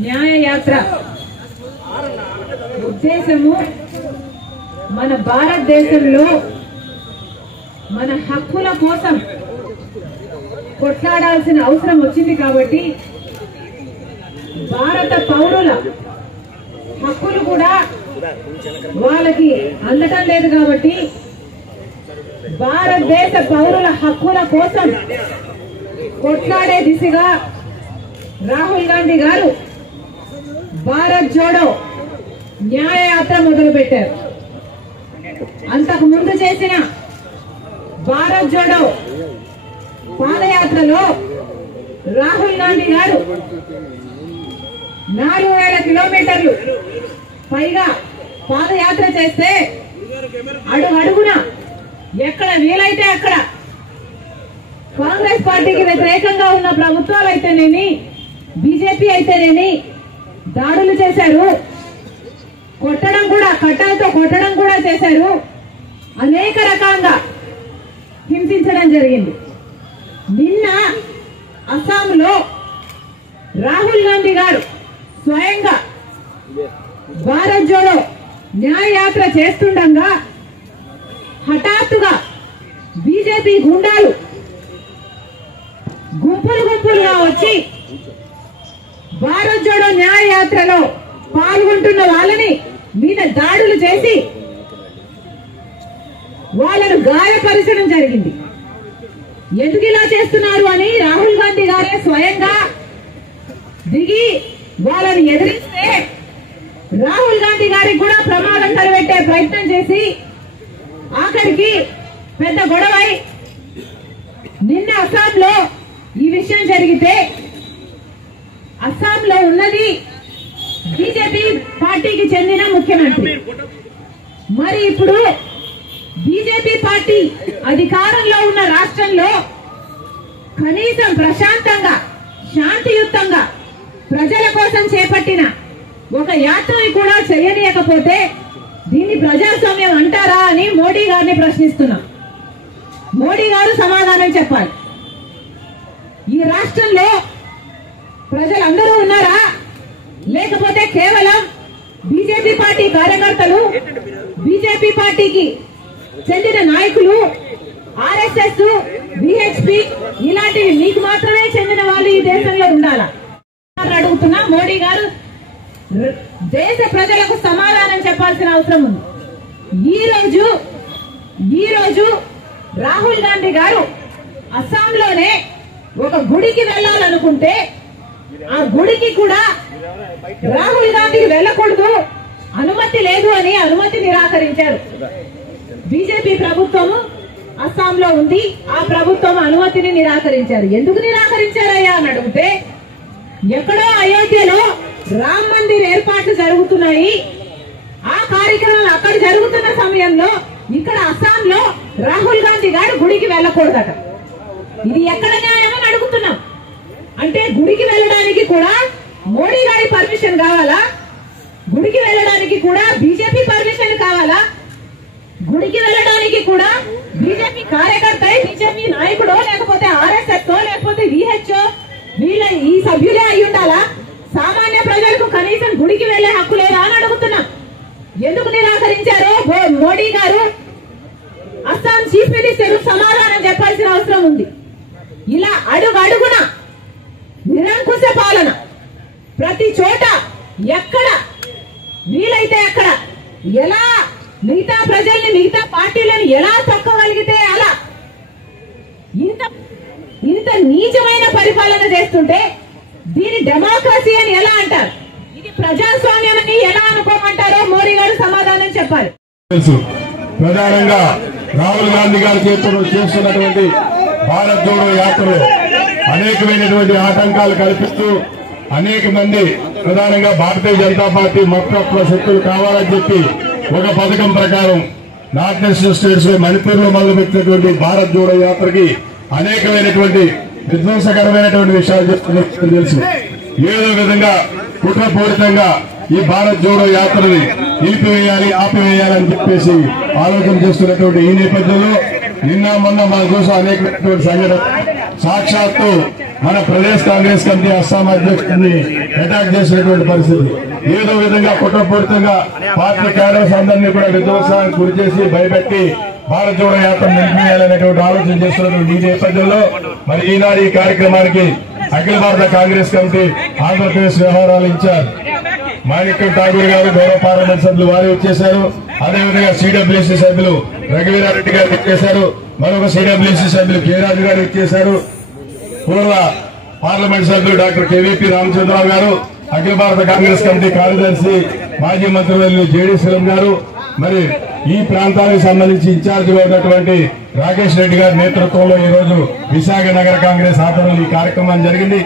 న్యాయ యాత్ర ఉద్దేశము మన భారతదేశంలో మన హక్కుల కోసం కొట్లాడాల్సిన అవసరం వచ్చింది కాబట్టి భారత పౌరుల హక్కులు కూడా వాళ్ళకి అందటం లేదు కాబట్టి భారతదేశ పౌరుల హక్కుల కోసం కొట్లాడే దిశగా రాహుల్ గాంధీ గారు భారత్ జోడో న్యాయ యాత్ర మొదలుపెట్టారు. అంతకు ముందు చేసిన భారత్ జోడో పాదయాత్రలో రాహుల్ గాంధీ గారు 4000 కిలోమీటర్లు పైగా పాదయాత్ర చేస్తే అడుగున ఎక్కడ వీలైతే అక్కడ కాంగ్రెస్ పార్టీకి వ్యతిరేకంగా ఉన్న ప్రభుత్వాలు అయితేనేమి బీజేపీ అయితేనేమి దాడులు చేశారు. కొట్టడం కూడా కట్టాలతో కొట్టడం కూడా చేశారు. అనేక రకాలుగా హింసించడం జరిగింది. నిన్న అస్సాంలో రాహుల్ గాంధీ గారు స్వయంగా భారత్ జోడో న్యాయ యాత్ర చేస్తుండగా హఠాత్తుగా బీజేపీ గుండాలు గుంపులుగా వచ్చి భారత్ జోడో న్యాయ యాత్రలో పాల్గొంటున్న వాళ్ళని మీద దాడులు చేసి వాళ్ళను గాయపరచడం జరిగింది. ఎందుకు ఇలా చేస్తున్నారు అని రాహుల్ గాంధీ గారే స్వయంగా దిగి వాళ్ళని ఎదిరిస్తే రాహుల్ గాంధీ గారికి కూడా ప్రమాదం తలపెట్టే ప్రయత్నం చేసి ఆఖరికి పెద్ద గొడవై నిన్న అస్సాంలో ఈ విషయం జరిగితే అస్సాంలో ఉన్నది బీజేపీ పార్టీకి చెందిన ముఖ్యమంత్రి. మరి ఇప్పుడు బీజేపీ పార్టీ అధికారంలో ఉన్న రాష్ట్రంలో కనీసం ప్రశాంతంగా శాంతియుతంగా ప్రజల కోసం చేపట్టిన ఒక యాత్రని కూడా చేయనీయకపోతే దీన్ని ప్రజాస్వామ్యం అంటారా అని మోడీ గారిని ప్రశ్నిస్తున్నాం. మోడీ గారు సమాధానం చెప్పాలి. ఈ రాష్ట్రంలో ప్రజలందరూ ఉన్నారా, లేకపోతే కేవలం బీజేపీ పార్టీ కార్యకర్తలు, బీజేపీ పార్టీకి చెందిన నాయకులు, ఆర్ఎస్ఎస్, బిహెచ్పి ఇలాంటివి మీకు మాత్రమే చెందిన వాళ్ళు ఈ దేశంలో ఉండాలా అడుగుతున్నా. మోడీ గారు దేశ ప్రజలకు సమాధానం చెప్పాల్సిన అవసరం ఉంది. ఈ రోజు రాహుల్ గాంధీ గారు అస్సాంలోనే ఒక గుడికి వెళ్లాలనుకుంటే ఆ గుడికి కూడా రాహుల్ గాంధీకి వెళ్ళకూడదు, అనుమతి లేదు అని అనుమతి నిరాకరించారు. బీజేపీ ప్రభుత్వము అస్సాంలో ఉంది, ఆ ప్రభుత్వం అనుమతిని నిరాకరించారు. ఎందుకు నిరాకరించారయ్యా అని అడిగితే ఎక్కడో అయోధ్యలో రామ్ మందిర్ ఏర్పాట్లు జరుగుతున్నాయి, ఆ కార్యక్రమం అక్కడ జరుగుతున్న సమయంలో ఇక్కడ అస్సాంలో రాహుల్ గాంధీ గారు గుడికి వెళ్ళకూడదట. ఇది ఎక్కడ న్యాయం అని అడుగుతున్నాం. అంటే గుడికి వెళ్ళడానికి కూడా మోడీ గారి పర్మిషన్ కావాలా? గుడికి వెళ్ళడానికి కూడా బీజేపీ పర్మిషన్ కావాలా? గుడికి వెళ్ళడానికి కూడా బీజేపీ కార్యకర్త, బీజేపీ నాయకుడో, లేకపోతే ఆర్ఎస్ఎస్ లేకపోతే విహెచ్ఓ వీళ్ళ ఈ సభ్యులే అయి ఉండాలా? సామాన్య ప్రజలకు కనీసం గుడికి వెళ్లే హక్కు లేదా అని అడుగుతున్నాం. ఎందుకు నిరాకరించారో మోడీ గారు, అస్సాం చీఫ్ మినిస్టర్ సమాధానం చెప్పాల్సిన అవసరం ఉంది. ఇలా అడుగున నిరంకుశ పాలన, ప్రతి చోట ఎక్కడ వీలైతే అక్కడ ఎలా మిగతా ప్రజల్ని, మిగతా పార్టీలను ఎలా తొక్కగలిగితే అలా ఇంత నీచమైన పరిపాలన చేస్తుంటే దీని డెమోక్రసీ అని ఎలా అంటారు? ఇది ప్రజాస్వామ్యం అని ఎలా అనుకోమంటారో మోడీ గారు సమాధానం చెప్పాలి. ప్రధానంగా రాహుల్ గాంధీ గారు చేస్తున్నటువంటి భారత్ జోడో యాత్రలో అనేకమైనటువంటి ఆటంకాలు కల్పిస్తూ అనేక మంది ప్రధానంగా భారతీయ జనతా పార్టీ మొత్తం శక్తులు కావాలని చెప్పి ఒక పథకం ప్రకారం నార్త్ ఈస్టర్న్ స్టేట్స్ లో మణిపూర్ లో మొదలుపెట్టినటువంటి భారత్ జోడో యాత్రకి అనేకమైనటువంటి విధ్వంసకరమైనటువంటి విషయాలు చెప్తున్నట్టు తెలుసు. ఏదో విధంగా కుట్రపూరితంగా ఈ భారత్ జోడో యాత్రని నిలిపివేయాలి, ఆపివేయాలని చెప్పేసి ఆలోచన చేస్తున్నటువంటి ఈ నేపథ్యంలో నిన్న మొన్న మనం చూసాం అనేకమైనటువంటి సంఘటన. సాక్షాత్తు మన ప్రదేశ్ కాంగ్రెస్ కమిటీ అస్సాం అధ్యక్షుడిని అటాక్ చేసినటువంటి పరిస్థితి. ఏదో విధంగా కుట్రపూరితంగా పార్టీ క్యాడర్స్ అందరినీ కూడా విధ్వంసానికి గురి చేసి భయపెట్టి భారత్ జోడో యాత్ర నిలిపివేయాలనేటువంటి ఆలోచన చేస్తున్నటువంటి ఈ నేపథ్యంలో మరి ఈనాడు ఈ కార్యక్రమానికి అఖిల భారత కాంగ్రెస్ కమిటీ ఆంధ్రప్రదేశ్ వ్యవహారాల ఇన్ఛార్జ్ మాణిక్యం ఠాగూర్ గారు, గౌరవ పార్లమెంట్ సభ్యులు వారు వచ్చేశారు. అదేవిధంగా సిడబ్ల్యూసీ సభ్యులు రఘువీరారెడ్డి గారు వచ్చేశారు. మరొక సిడబ్ల్యూసీ సభ్యులు కె రాజు గారు వచ్చేశారు. పూర్వ పార్లమెంట్ సభ్యులు డాక్టర్ కేవీపీ రామచంద్రరావు గారు, అఖిల భారత కాంగ్రెస్ కమిటీ కార్యదర్శి మాజీ మంత్రివర్యులు జేడీ శిలం గారు, మరి ఈ ప్రాంతానికి సంబంధించి ఇన్ఛార్జిగా ఉన్నటువంటి రాకేష్ రెడ్డి గారి నేతృత్వంలో ఈ రోజు విశాఖ నగర కాంగ్రెస్ ఆధ్వర్యంలో ఈ కార్యక్రమం జరిగింది.